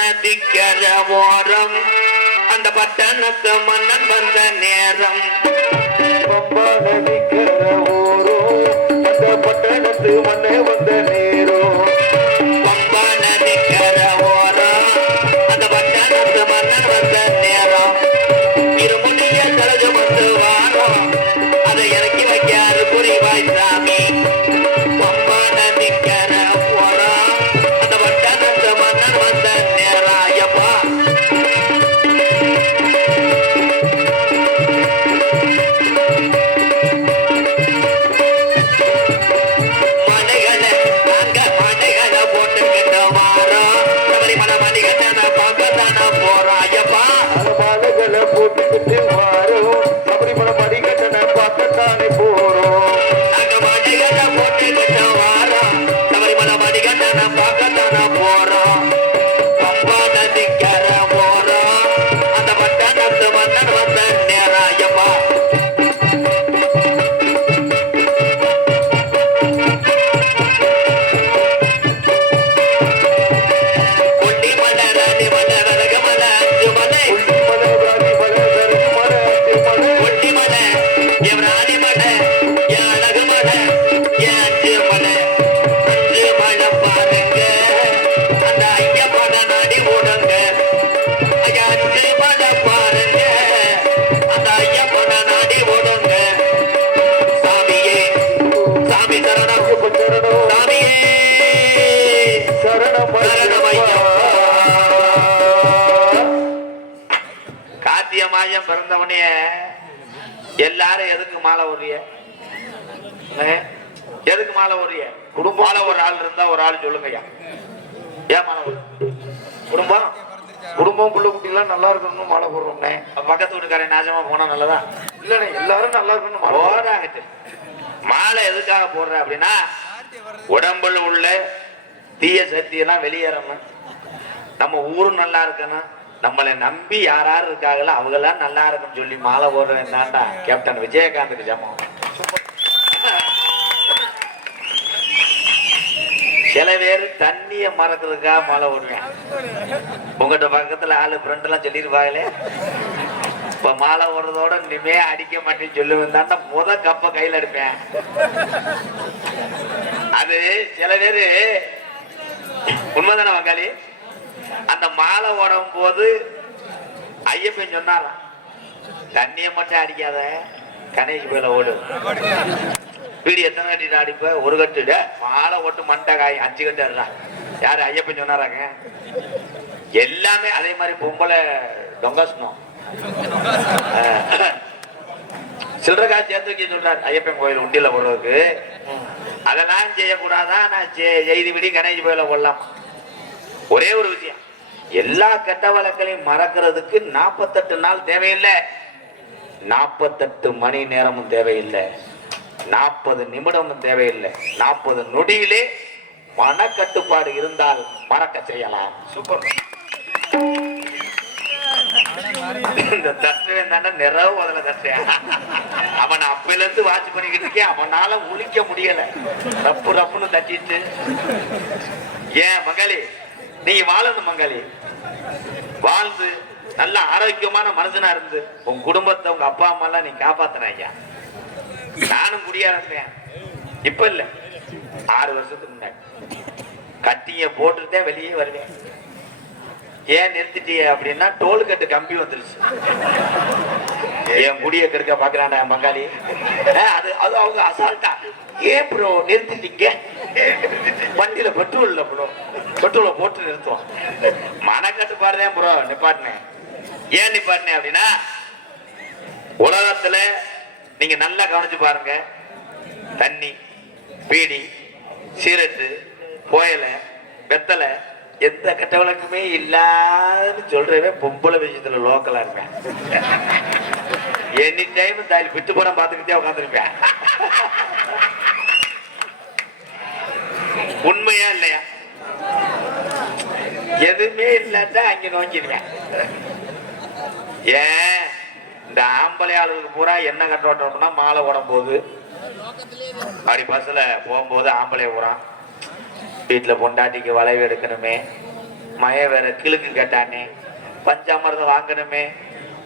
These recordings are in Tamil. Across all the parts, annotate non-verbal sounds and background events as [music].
நதிக்கர ஓரம் அந்த பட்டணத்து மன்னன் வந்த நேரம். பம்பா நதிக்கர ஊரோ கார்த்திகை மாதம் பிறந்தவனே எல்லாரும் எதுக்கு மாலை அண்ணே, எதுக்கு மாலை ஓடுறிய குடும்பம். மாலை ஒரு ஆள் இருந்தா ஒரு ஆள் சொல்லுங்கய்யா. ஏன் மாலை குடும்பம். குடும்பம் புள்ள குட்டிலாம் நல்லா இருக்கணும்னு மாலை போடுறோம்னே. பக்கத்து வீட்டுக்காரன் நாசமா போனா நல்லதா? இல்லண்ணே எல்லாரும் நல்லா இருக்கணும். போடாங்கட்டு மாலை எதுக்காக போடுற அப்படின்னா உடம்புல உள்ள தீய சக்தி எல்லாம் வெளியேறணும். நம்ம ஊரும் நல்லா இருக்கணும். நம்மளை நம்பி யார் யார் இருக்காங்களோ அவங்கெல்லாம் நல்லா இருக்குன்னு சொல்லி மாலை போடுறேன் தாண்டா கேப்டன் விஜயகாந்துக்கு ஜமம் சில பேர் தண்ணிய மறக்கிறதுக்காக மாலை ஓடுவேன் உங்ககிட்ட பக்கத்துல ஆளு ஃப்ரெண்ட் எல்லாம் சொல்லிருப்பாங்களே இப்ப மாலை ஓடுறதோட இனிமே அடிக்க மாட்டேன்னு சொல்லுவேன். தாண்டா முத கப்ப கையில எடுப்பேன். அது சில பேரு உண்மைதானே வங்காளி அந்த மாலை ஓடும் போது ஐயப்பன் சொன்னாராம் தண்ணிய மட்டும் அடிக்காத கணேஷ் போயில ஓடு. வீடு எத்தனை கட்டிட்டு அடிப்ப ஒரு கட்டு. டே, மாலை ஓட்டு மண்டை காய் அஞ்சு கட்டு அதுதான். யாரு ஐயப்பன் சொன்னாராங்க? எல்லாமே அதே மாதிரி பொம்பளை டொங்காசனம் சில்லற காசு சேர்த்து வைக்க சொல்றாரு ஐயப்பன் கோயில் உண்டியில போடுறதுக்கு. அதெல்லாம் செய்யக்கூடாதான் நான் செய்தி விடி கணேஷ் கோயில போடலாம்? ஒரே ஒரு விஷயம். எல்லா கெட்ட வழக்களையும் மறக்கிறதுக்கு நாற்பத்தெட்டு நாள் தேவையில்லை. நாற்பத்தெட்டு மணி நேரமும் தேவையில்லை. நாற்பது நிமிடமும் தேவையில்லை. நாற்பது நொடியிலே மனக்கட்டுப்பாடு இருந்தால் மறக்க செய்யலாம். சூப்பர். இந்த தட்டுவேன் தானே நிறவு முதல்ல தட்டுவேன் அவன் அப்பையில இருந்து வாட்ச் பண்ணிக்கிட்டு இருக்கேன். அவனால முழிக்க முடியல. ரப்பு ரப்புன்னு தட்டிட்டு. ஏன் மங்களி நீ வாழணும் மங்காளி. வாழ்ந்து நல்ல ஆரோக்கியமான மனுஷனா இருந்து உன் குடும்பத்தை உங்க அப்பா அம்மா எல்லாம் நீ காப்பாத்தின நானும் குடியா இருந்தேன். இப்ப இல்ல. ஆறு வருஷத்துக்கு முன்னாடி. கட்டிய போட்டுட்டே வெளியே வருவேன். ஏன் நிறுத்திட்டிய அப்படின்னா டோல் கட்டு கம்பி வந்துருச்சு. என் குடிய கெடுக்க பாக்குறான் மங்காளி. அது அது அவங்க அசால்ட்டா ஏன் ப்ரோ நிறுத்திட்டீங்க? வண்டியில பெட்ரோல் இல்ல ப்ரோ பெட்ரோலை போட்டு நிறுத்துவோம் மனக்கட்டு தான் ப்ரோ நிப்பாட்டினேன் ஏன் நிப்பாட்டினேன் அப்படின்னா உலகத்துல நீங்க நல்லா கவனிச்சு பாருங்க. தண்ணி பீடி சீரட்டு புயலை வெத்தலை எந்த கெட்ட வழக்குமே இல்லாதுன்னு சொல்றவே பொம்பளை விஷயத்துல லோக்கலா இருப்பேன் எனி டைம் தாய் விட்டு படம் பார்த்துக்கிட்டே உட்காந்துருப்பேன் [laughs] உண்மையா இல்லையா? எதுவுமே இல்லாட்டா அங்க நோங்கிடுவேன் ஏன்? இந்த ஆம்பளை ஆளுக்கு பூரா என்ன கட்டோட்டம்னா மாலை உடம் போகுது அப்படி பஸ்ல போகும்போது ஆம்பளை பூரா. வீட்டுல பொண்டாட்டிக்கு வளைவு எடுக்கணுமே. மய வேற கிழக்கு கேட்டானே பஞ்சாமிரதம் வாங்கணுமே.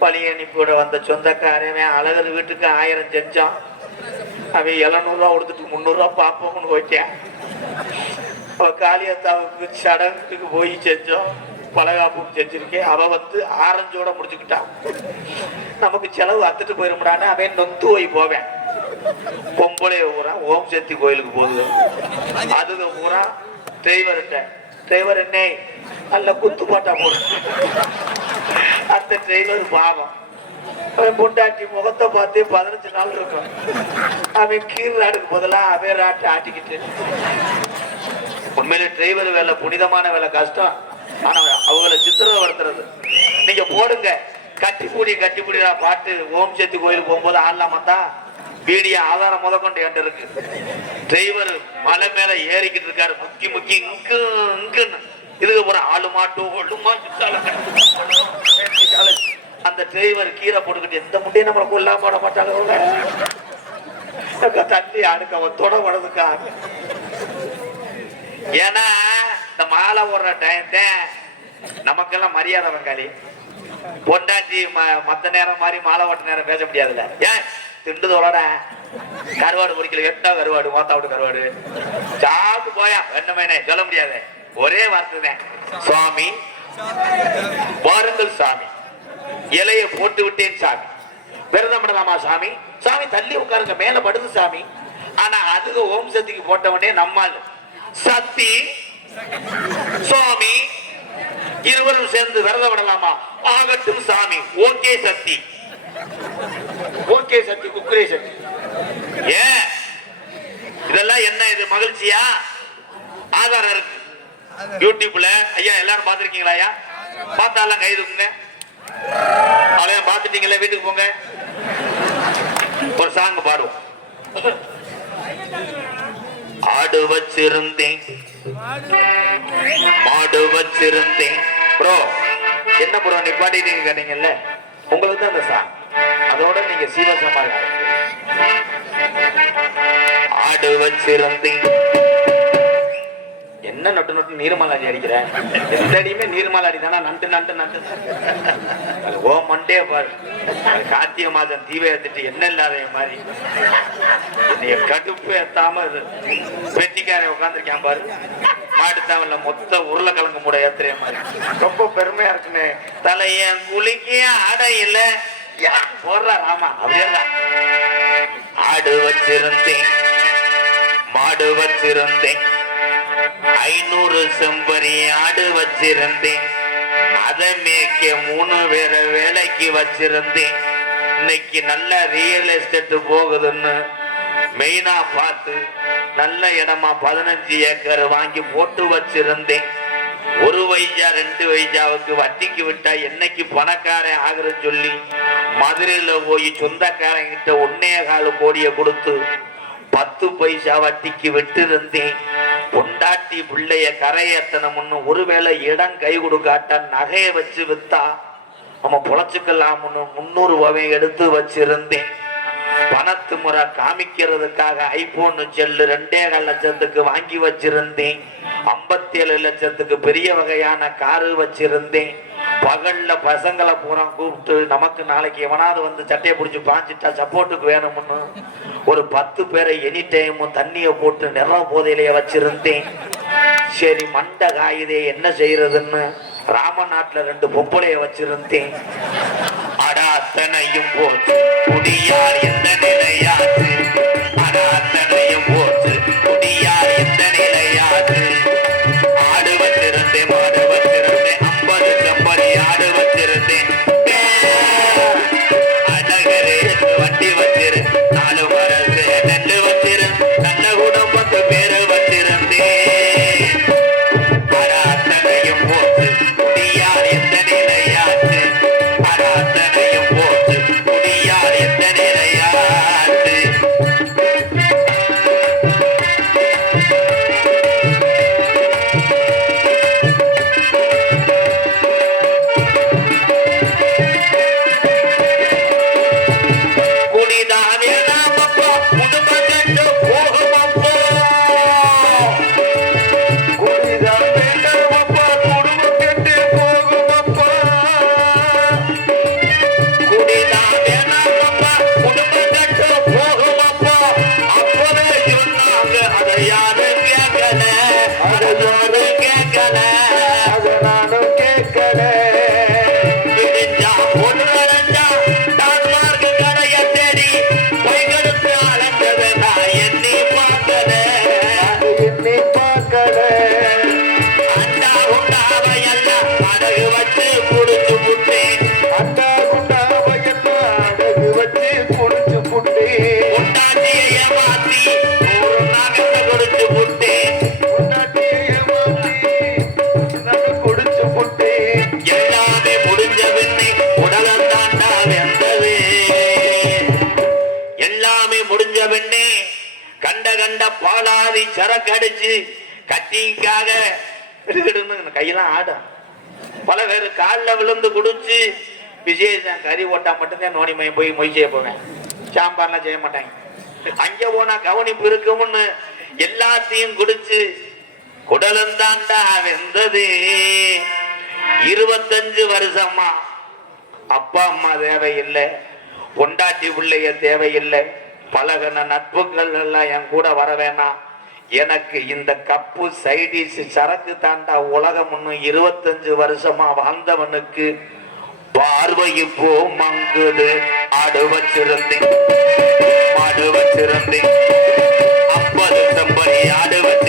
பழி அனுப்பிவிட வந்த சொந்தக்காரமே அழகர் வீட்டுக்கு ஆயிரம் செஞ்சான். அவன் எழுநூறுவா கொடுத்துட்டு முந்நூறுரூவா பார்ப்போம்னு போயிட்டேன். காளியத்தாவுக்கு சடங்குக்கு போய் செஞ்சோம். பலகாப்புக்கு செஞ்சிருக்கேன். அவ வந்து ஆரஞ்சோட முடிச்சுக்கிட்டான். நமக்கு செலவு அத்துட்டு போயிருமுடான்னு அவன் நொந்து போய் போவேன். பொம்பளை ஊரா ஓம் சக்தி கோயிலுக்கு போகுது. அதுக்கு ஊரா டிரைவர்கிட்ட டிரைவர் என்ன? நல்ல குத்து பாட்டா போடு. அந்த டிரைவர் பாவம். பொண்டாட்டி முகத்தை பார்த்து பதினஞ்சு நாள் இருக்கும் அவன் கீழ்நாடுக்கு பதிலா அவன் ராட்டை ஆட்டிக்கிட்டு. உண்மையிலே டிரைவர் வேலை புனிதமான வேலை கஷ்டம். ஆனா அவங்கள சித்திரவடுத்துறது நீங்க போடுங்க. கட்டிப்பூடி கட்டிப்பூடி பாட்டு ஓம் சக்தி கோயிலுக்கு போகும்போது ஆடலாம் வந்தா வீடியோ ஆதாரம் முத கொண்டு என்கிட்ட இருக்கு. டிரைவர் மலை மேல ஏறிக்கிட்டு இருக்காரு. முக்கி முக்கி இங்கு இங்குன்னு. இதுக்கு போற ஆளு மாட்டும் ஒழுமா சுத்தாலும் அந்த டிரைவர் கீரை போட்டுக்கிட்டு எந்த முட்டையும் நம்மளை கொல்லாம போட மாட்டாங்க. தண்ணி அடுக்க அவன் தொட வர்றதுக்காக ஏன்னா இந்த மாலை ஓடுற டைம் நமக்கெல்லாம் மரியாதை வங்காளி. பொண்டாட்டி மத்த நேரம் மாதிரி மாலை ஓட்ட நேரம் பேச முடியாதுல்ல. ஏன் திண்டுதோட கருவாடு பிடிக்கல எட்டா கருவாடு? மோத்தா விட்டு கருவாடு. சாப்பிட்டு போயா. என்னமேனே சொல்ல முடியாது. ஒரே வார்த்தை தான் சுவாமி வாருங்கள் சாமி. இலைய போட்டு விட்டேன் சாமி. விரதம் பண்ணலாமா சாமி? சாமி தள்ளி உட்காருங்க. மேல படுது சாமி. ஆனா அதுக்கு ஓம் சக்திக்கு போட்டவனே நம்மால் சக்தி சுவாமி இருவரும் சேர்ந்து விரதம் விடலாமா? ஆகட்டும் சாமி. ஓகே சக்தி. ஓகே சக்தி குக்குரே சக்தி. ஏன்? இதெல்லாம் என்ன இது மகிழ்ச்சியா? ஆதாரம் இருக்கு. யூடியூப்ல. ஐயா எல்லாரும் பாத்திருக்கீங்களா ஐயா? பார்த்தாலாம் கை தூக்குங்க அலைய பாத்துட்டீங்களா வீட்டுக்கு போங்க. ஒரு சாங் பாடுவோம். ஆடு வச்சிருந்தேன். மாடு வச்சிருந்தேன். ப்ரோ என்ன ப்ரோ நிப்பாட்டிட்டீங்க கேட்டீங்கல்ல? உங்களுக்கு தான் அந்த சாங் அதோட நீங்க சீவசமா ஆடு வச்சிருந்தேன். என்ன நட்டு நட்டு நீர்மலாடி அடிக்கிற? எந்த அடியுமே நீர்மலாடி தானே? நண்டு நண்டு நண்டு. ஓ மண்டே பாரு. கார்த்திகை மாதம் தீப ஏத்துட்டு என்ன இல்லாத மாதிரி. கடுப்பு ஏத்தாம வெட்டிக்காரன் உட்காந்துருக்கான் பாரு. மாட்டுத்தாவல மொத்த உருளைக்கிழங்கு மூட ஏத்துறே மாதிரி ரொம்ப பெருமையா இருக்குமே. தலைய குளிக்க ஆடை இல்ல போடுறா ராமா. ஆடு வச்சிருந்தேன். மாடு வச்சிருந்தேன். ஐநூறு செம்பரி ஆடு வச்சிருந்தேன். அதை மேய்க்க மூணு வேற வேலைக்கு வச்சிருந்தேன். இன்னைக்கு நல்ல ரியல் எஸ்டேட் போகுதுன்னு மெயினா பார்த்து நல்ல இடமா பதினஞ்சு ஏக்கர் வாங்கி போட்டு வச்சிருந்தேன். ஒரு வைஜா ரெண்டு வைஜாவுக்கு வட்டிக்கு விட்டா என்னைக்கு பணக்காரன் ஆகுறன்னு சொல்லி மதுரையில போய் சொந்தக்காரங்கிட்ட ஒன்னே கால் கோடியை கொடுத்து பத்து பைசா வட்டிக்கு விட்டு இருந்தேன் பொண்டாட்டி பிள்ளைய கரையேத்தனம்னு ஒருவேளை இடம் கை கொடுக்காட்டா நகையை வச்சு வித்தா நம்ம பொழைச்சுக்கலாம்னு முன்னூறு ரூபாவை எடுத்து வச்சிருந்தேன். பணத்து முறை காமிக்கிறதுக்காக ஐபோன் செல்லு ரெண்டே கால் லட்சத்துக்கு வாங்கி வச்சிருந்தேன். ஐம்பத்தி ஏழு லட்சத்துக்கு பெரிய வகையான காரு வச்சிருந்தேன். பகல்ல பசங்களை பூரா கூப்பிட்டு நமக்கு நாளைக்கு எவனாவது வந்து சட்டையை பிடிச்சி பாஞ்சிட்டா சப்போர்ட்டுக்கு வேணும்னு. ஒரு பத்து பேரை எனி டைமும் தண்ணியை போட்டு நிறம் போதையிலேயே வச்சிருந்தேன். சரி மண்டை காயுதே என்ன செய்யறதுன்னு ராமநாட்டுல ரெண்டு பொம்பளைய வச்சிருந்தேன். அடா அத்தனையும் போச்சு குடியார் எந்த நிலையாச்சு? கிடுகிடுன்னு கையெல்லாம் ஆடும் பல பேர் காலில் விழுந்து குடிச்சு விசேஷம் கறி ஓட்டா மட்டும்தான் நோனி மையம் போய் மொய் செய்ய போவேன். சாம்பார்லாம் செய்ய மாட்டாங்க. அங்கே போனா கவனிப்பு இருக்கும்னு எல்லாத்தையும் குடிச்சு குடலந்தாண்டா வெந்தது. இருபத்தஞ்சு வருஷமா அப்பா அம்மா தேவையில்லை பொண்டாட்டி பிள்ளைய தேவையில்லை. பழகின நட்புகள் எல்லாம் என் கூட வர வேணாம். எனக்கு இந்த கப்பு சைடிஸ் சரக்கு தாண்டா உலகம் இன்னும் இருபத்தஞ்சு வருஷமா வாழ்ந்தவனுக்கு பார்வை போ மங்குது ஆடு வச்சிருந்தேன். மாடு வச்சிருந்தேன். ஐம்பது செம்பரி ஆடு வச்சிருந்தேன்.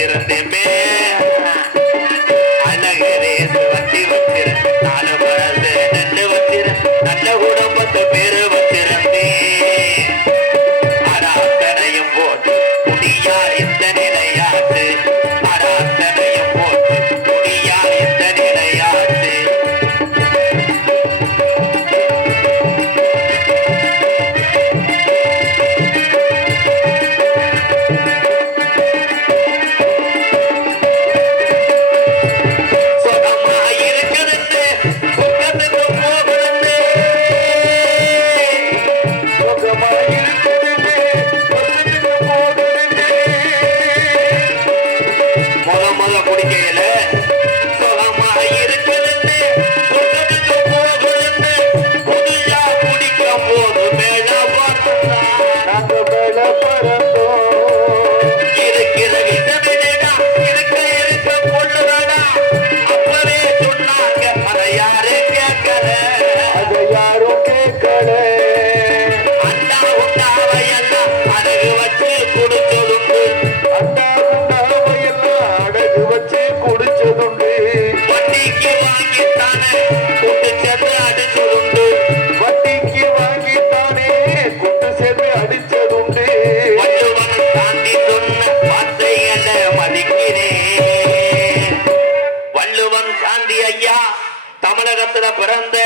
தமிழகத்துல பிறந்த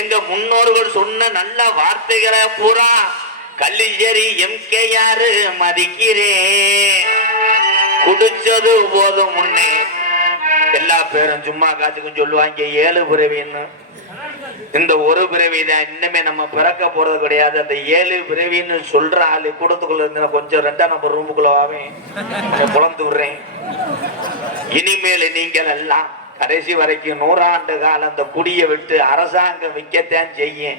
எங்க முன்னோர்கள் சொன்ன நல்ல வார்த்தைகளை பூரா கே யார் மதிக்கிறேன் குடிச்சது போதும் முன்னே எல்லா பேரும் சும்மா காத்துக்கும் சொல்லுவாங்க ஏழு பிறவின்னு. இந்த ஒரு பிறவி தான் இன்னுமே நம்ம பிறக்க போறது கிடையாது. அந்த ஏழு பிறவின்னு சொல்ற ஆளு கூடத்துக்குள்ள இருந்த கொஞ்சம் ரெண்டா நம்ம ரூமுக்குள்ள வாவேன் குழந்து விடுறேன். இனிமேல் நீங்கள் எல்லாம் கடைசி வரைக்கும் நூறாண்டு காலம் அந்த குடியை விட்டு அரசாங்கம் விற்கத்தான் செய்யும்.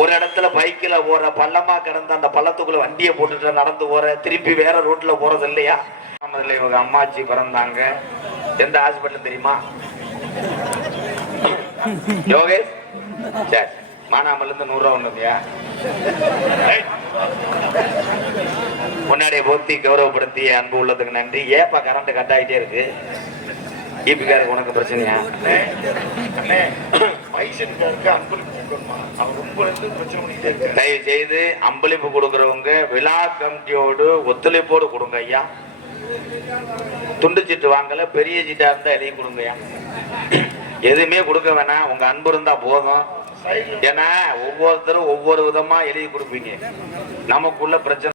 ஒரு இடத்துல பைக்கில் போற பள்ளமா கிடந்த அந்த பள்ளத்துக்குள்ள வண்டியை போட்டுட்டு நடந்து போற திருப்பி வேற ரோட்ல போறது இல்லையா? முதல்ல இவங்க அம்மாச்சி பிறந்தாங்க. எந்த ஹாஸ்பிட்டல் தெரியுமா? யோகேஷ்? சரி மானாமல்ல இருந்து நூறுரூவா ஒண்ணுதியா முன்னாடியே போத்தி கௌரவப்படுத்தி அன்பு உள்ளதுக்கு நன்றி. ஏப்பா கரண்ட் கட் ஆகிட்டே இருக்கு? ஈபிக்காருக்கு உனக்கு பிரச்சனையா. தயவு செய்து அம்பளிப்பு கொடுக்கறவங்க விழா கமிட்டியோடு ஒத்துழைப்போடு கொடுங்க ஐயா. துண்டு சீட்டு வாங்கல பெரிய சீட்டா இருந்தா எதையும் கொடுங்க ஐயா. எதுவுமே கொடுக்க வேணாம் உங்க அன்பு இருந்தா போதும். ஏன்னா ஒவ்வொருத்தரும் ஒவ்வொரு விதமா எழுதி கொடுப்பீங்க. நமக்குள்ள பிரச்சனை